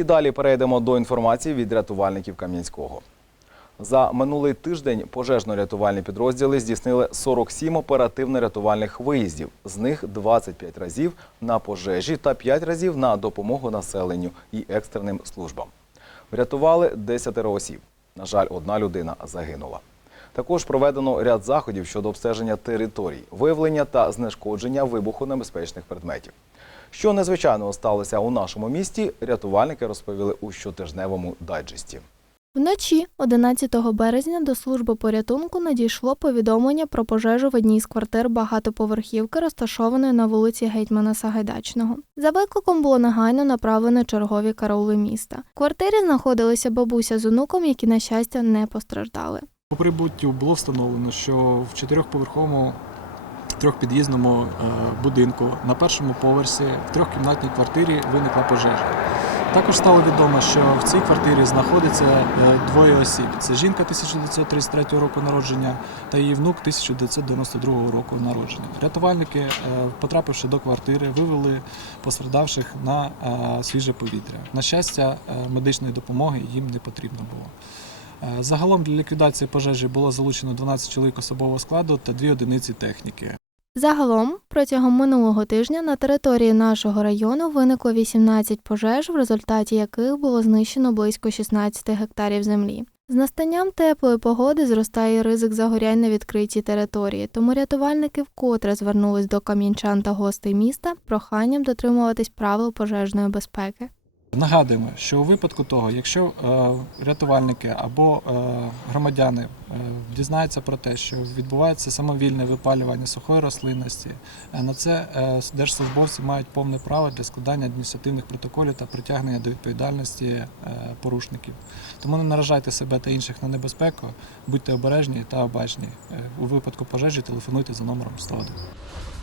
І далі перейдемо до інформації від рятувальників Кам'янського. За минулий тиждень пожежно-рятувальні підрозділи здійснили 47 оперативно-рятувальних виїздів. З них 25 разів на пожежі та 5 разів на допомогу населенню і екстреним службам. Врятували 10 осіб. На жаль, одна людина загинула. Також проведено ряд заходів щодо обстеження територій, виявлення та знешкодження вибухонебезпечних предметів. Що незвичайного сталося у нашому місті, рятувальники розповіли у щотижневому дайджесті. Вночі, 11 березня, до служби порятунку надійшло повідомлення про пожежу в одній з квартир багатоповерхівки, розташованої на вулиці Гетьмана Сагайдачного. За викликом було негайно направлено чергові караули міста. В квартирі знаходилися бабуся з онуком, які, на щастя, не постраждали. По прибуттю було встановлено, що в чотирьохповерховому трьохпід'їзному е, будинку на першому поверсі в трьохкімнатній квартирі виникла пожежа. Також стало відомо, що в цій квартирі знаходиться е, двоє осіб. Це жінка 1933 року народження та її внук 1992 року народження. Рятувальники, е, потрапивши до квартири, вивели пострадавших на свіже повітря. На щастя, медичної допомоги їм не потрібно було. Е, Загалом для ліквідації пожежі було залучено 12 чоловік особового складу та 2 одиниці техніки. Загалом, протягом минулого тижня на території нашого району виникло 18 пожеж, в результаті яких було знищено близько 16 гектарів землі. З настанням теплої погоди зростає ризик загорянь на відкритій території, тому рятувальники вкотре звернулись до кам'янчан та гостей міста проханням дотримуватись правил пожежної безпеки. Нагадуємо, що у випадку того, якщо е, рятувальники або е, громадяни е, дізнаються про те, що відбувається самовільне випалювання сухої рослинності, на це держслужбовці мають повне право для складання адміністративних протоколів та притягнення до відповідальності порушників. Тому не наражайте себе та інших на небезпеку, будьте обережні та обачні. У випадку пожежі телефонуйте за номером 101.